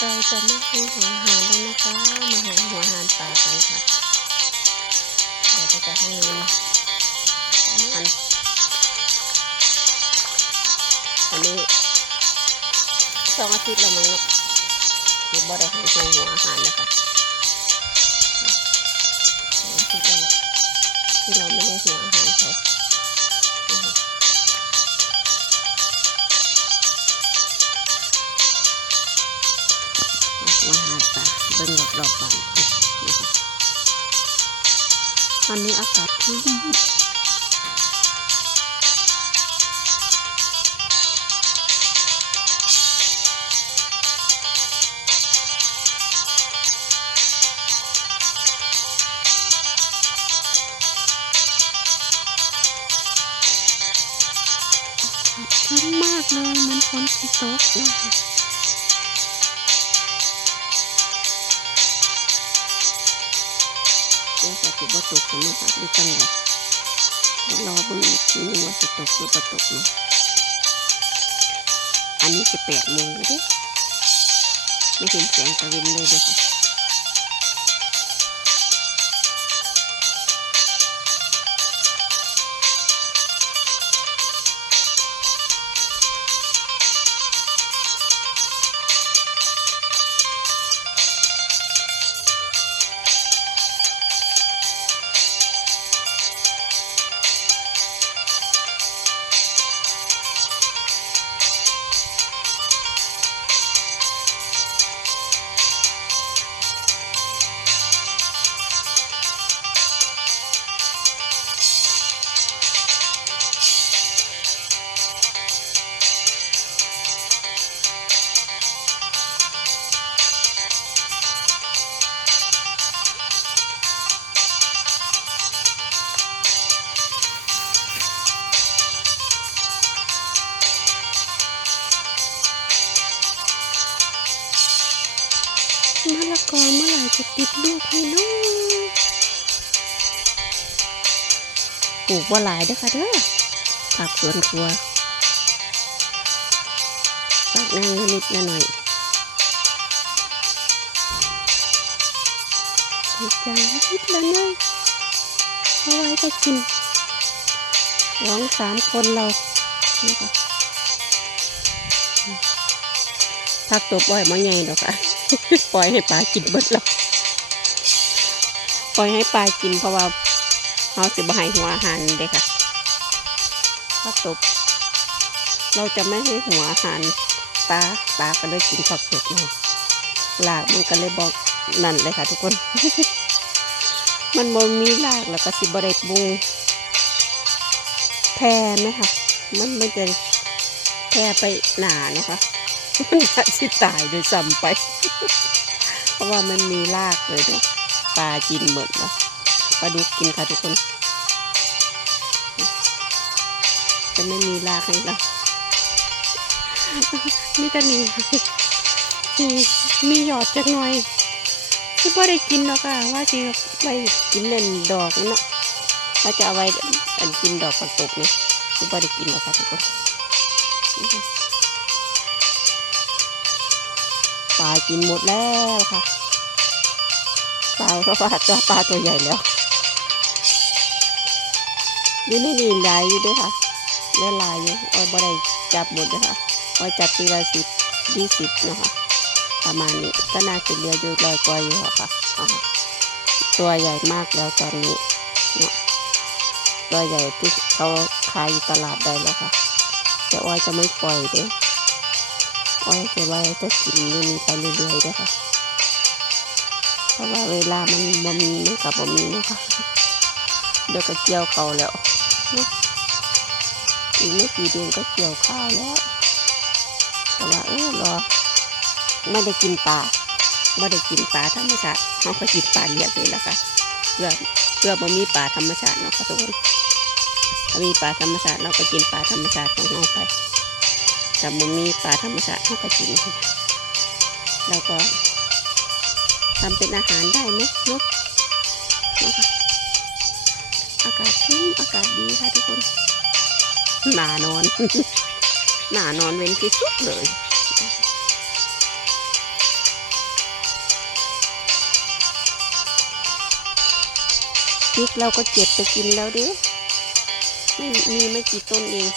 เราจะไม่ให้หัวหารแล้วนะคะ มาหาหัวหารปลากันค่ะเดี๋ยวก็จะให้มันมันอันนี้สองอาทิตย์แล้วมั้งเนาะเดี๋ยวบ่ได้ให้หัวอาหารนะคะสองอาทิตย์แล้วที่เราไม่ได้หัวอาหารเขา ตอนนี้อากาศครึ้มอากาศครึ้มากเลยมันฝนตกเดี๋ย วจะติบตกกันมั้งค่ะหรือจังไดเดี๋ยวรอเบิ่งอีกทีหนึงว่าสิตกหรือบ่ตกเนาะอันนี้จะแปดโมงเลยเด้ไม่เห็นแสงตะวินเลยเด้อค่ะ มะละกอเมื่อไหร่จะติดลูกให้ลูกปลูกว่าหลายเด้อค่ะเด้อผักสวนครัวฝากนั่งนิดๆหน่อยปลูกอย่างนิดละหน่อยเอาไว้จะกินร้องสามคนเรานะคะ ผักตบไว้มาใหญ่ดอกค่ะ ปล่อยให้ปลากินเบิดแล้วปล่อยให้ปลากินเพราะว่าเขาสิบให้หัวอาหารเด็กค่ะผักตบเราจะไม่ให้หัวอาหารปลาปลาก็เลยกินผักตบเนาะลากมันก็เลยบอกนั่นเลยค่ะ ทุกคน มันบ่มีลากแล้วก็สิบได้ปรุงแพร่ไหมคะมันมันจะแพร่ไปหนานะคะ มันอาจสิตายโดยซ้ำไป เพราะว่ามันมีรากเลยเนาะปลากินหมดแล้วปลาดุกกินค่ะทุกคน จะไม่มีรากให้เรามีแต่นี่มีมีหยอดจักหน่อยที่พ่ได้กินเนาะค่ะว่าสิไปกินเล่นดอกนี่เนาะว่าจะเอาไว้อันกินดอกประกนี่ที่พ่ได้กินเนาะค่ะทุกคน ปลากินหมดแล้วค่ะปลาเพราะว่าตัวปลาตัวใหญ่แล้วอยู่ในนี่ลายอยู่ด้วยค่ะเนื้อลายอยู่อ้อยบ่ได้จับหมดเลยค่ะอ้อยจับทีละสิบยี่สิบนะคะประมาณนี้ก็น่าจะเหลืออยู่ลอยกว่าอยู่ค่ะตัวใหญ่มากแล้วตอนนี้เนาะตัวใหญ่ที่เขาขายอยู่ตลาดได้แล้วค่ะแต่อ้อยจะไม่ปล่อยเด้ ออ้อยจะไว้จะกินอยู่นี่ไปเรื่อยๆด้วยค่ะ เพราะว่าเวลามันบ่มีมันกับบ่มีนะคะเดี๋ยวก็เกี่ยวเขาวแล้วนะอีกไม่กี่เดือนก็เกี่ยวข้าวแล้ว แต่ว่าเออรอไม่ได้กินปลาไม่ได้กินปลาธรรมชาติเขาก็กินปลาเลี้ยงเลยละค่ะเพื่อเพื่อบ่มีปลาธรรมชาติเนาะค่ะทุกคนถ้ามีปลาธรรมชาติเราก็กินปลาธรรมชาติของเราไป สมุนมีปลาธรรมชาติทุกกินเราก็ทำเป็นอาหารได้ไหมนกอากาศคื้มอากาศดีค่ะทุกคน หนานอน หนานอนเว้นที่สุดเลยพริกเราก็เก็บไปกินแล้วดิไม่มีไม่กี่ต้นเอง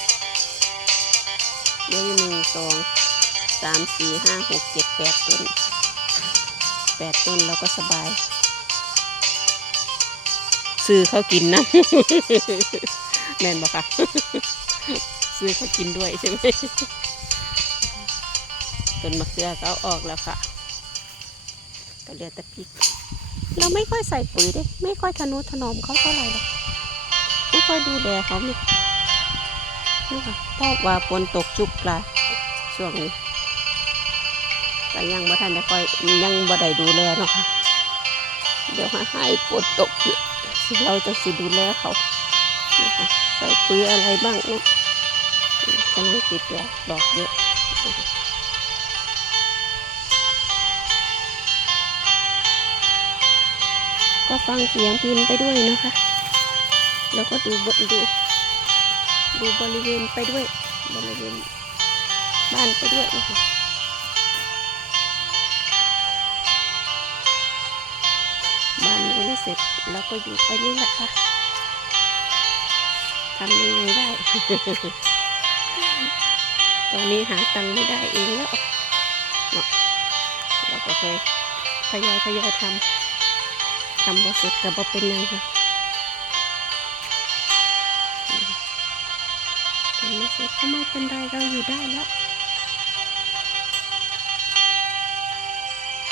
เหลืออยู่หนึ่งสองสามสี่ห้าหกเจ็ดแปดต้นแปดต้นเราก็สบาย ซื้อเขากินนะแม่นบอกค่ะ ซื้อเขากินด้วยใช่ไหมต้นมะเขือก็เอาออกแล้วค่ะก็เหลือแต่พริก เราไม่ค่อยใส่ปุ๋ยเด้ ไม่ค่อยทนุถนอมเขาเท่าไหร่หรอกไม่ค่อยดูแลเขานี่ นี่ค่ะเพราะว่าฝนตกชุกปลาช่วงนี้แต่ยังบ่ทันได้ค่อยยังบ่ได้ดูแลเนาะค่ะ เดี๋ยวหายฝนตกเนี่ยเราจะสิดูแลเขานะคะใส่ปุ๋ยอะไรบ้างเนาะกำลังติดดอกดอกเยอะก็ฟังเสียงพินไปด้วยนะคะ แล้วก็ดูบดู ดูบริเวณไปด้วย บริเวณบ้านไปด้วยนะคะบ้านยังไม่เสร็จเราก็อยู่ไปนี่แหละค่ะทำยังไงได้ ตอนนี้หาตังค์ไม่ได้เองแล้วเนาะเราก็เคยทยอยทยอยทำทำบ่เสร็จกับบ่เป็นยังค่ะ ก็ไม่เป็นไรเราอยู่ได้แล้ว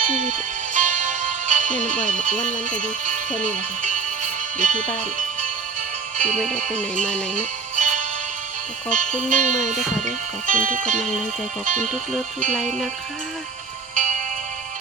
ชีวิตเนี่ยนะบ่อยบอกวันวันๆก็อยู่แค่นี้แหละค่ะอยู่ที่บ้านคือไม่ได้ไปไหนมาไหนเนาะขอบคุณมากมายด้วยค่ะด้วยขอบคุณทุกกำลังใจขอบคุณทุกเลิฟทุกไลน์นะคะ